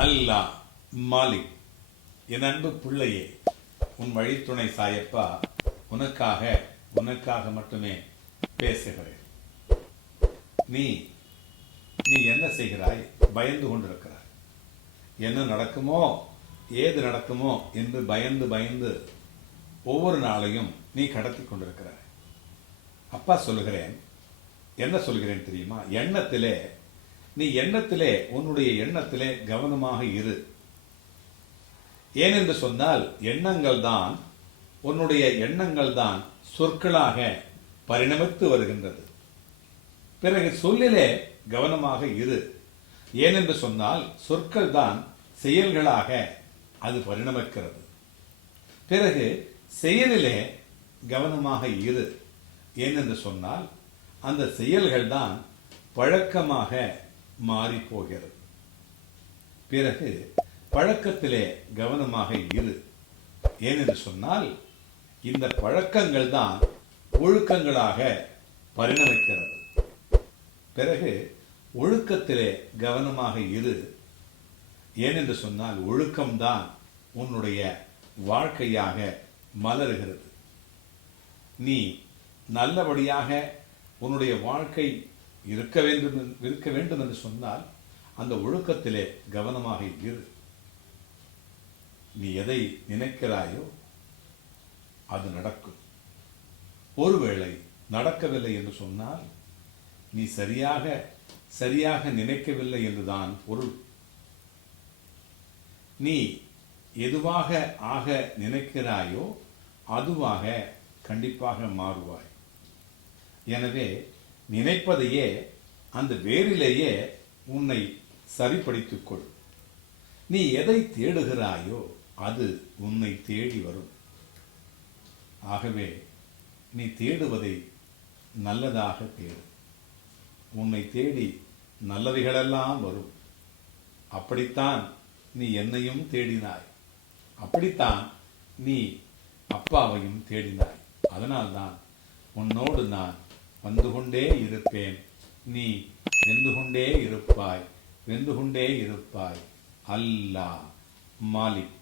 அல்லாஹ் மாலிக். என் அன்பு பிள்ளையே, உன் வழித்துணை சாயப்பா உனக்காக மட்டுமே பேசுகிறேன். நீ நீ என்ன செய்கிறாய்? பயந்து கொண்டிருக்கிறாய். என்ன நடக்குமோ, ஏது நடக்குமோ என்று பயந்து பயந்து ஒவ்வொரு நாளையும் நீ கடத்தி கொண்டிருக்கிறாய். அப்பா சொல்லுகிறேன், என்ன சொல்கிறேன் தெரியுமா? எண்ணத்திலே உன்னுடைய எண்ணத்திலே கவனமாக இரு. ஏனென்று சொன்னால் உன்னுடைய எண்ணங்கள் தான் சொற்களாக பரிணமித்து வருகின்றது. பிறகு சொல்லிலே கவனமாக இரு. ஏனென்று சொன்னால் சொற்கள் தான் செயல்களாக அது பரிணமிக்கிறது. பிறகு செயலிலே கவனமாக இரு. ஏனென்று சொன்னால் அந்த செயல்கள் தான் பழக்கமாக மாறி போகிறது. பிறகு பழக்கத்திலே கவனமாக இரு. ஏனென்று சொன்னால் இந்த பழக்கங்கள் தான் ஒழுக்கங்களாக பரிணமிக்கிறது. பிறகு ஒழுக்கத்திலே கவனமாக இரு. ஏனென்று சொன்னால் ஒழுக்கம்தான் உன்னுடைய வாழ்க்கையாக மலர்கிறது. நீ நல்லபடியாக உன்னுடைய வாழ்க்கை இருக்க வேண்டும் என்று சொன்னால் அந்த ஒழுக்கத்திலே கவனமாக இரு. நீ எதை நினைக்கிறாயோ அது நடக்கும். ஒருவேளை நடக்கவில்லை என்று சொன்னால் நீ சரியாக நினைக்கவில்லை என்றுதான் பொருள். நீ எதுவாக ஆக நினைக்கிறாயோ அதுவாக கண்டிப்பாக மாறுவாய். எனவே நினைப்பதையே அந்த வேரிலேயே உன்னை சரிப்படுத்திக் கொள். நீ எதை தேடுகிறாயோ அது உன்னை தேடி வரும். ஆகவே நீ தேடுவதை நல்லதாக தேடு. உன்னை தேடி நல்லவைகளெல்லாம் வரும். அப்படித்தான் நீ என்னையும் தேடினாய். அப்படித்தான் நீ அப்பாவையும் தேடினாய். அதனால்தான் உன்னோடு நான் வந்து கொண்டே இருப்பேன். நீ வெந்து கொண்டே இருப்பாய். அல்லாஹ் மாலிக்.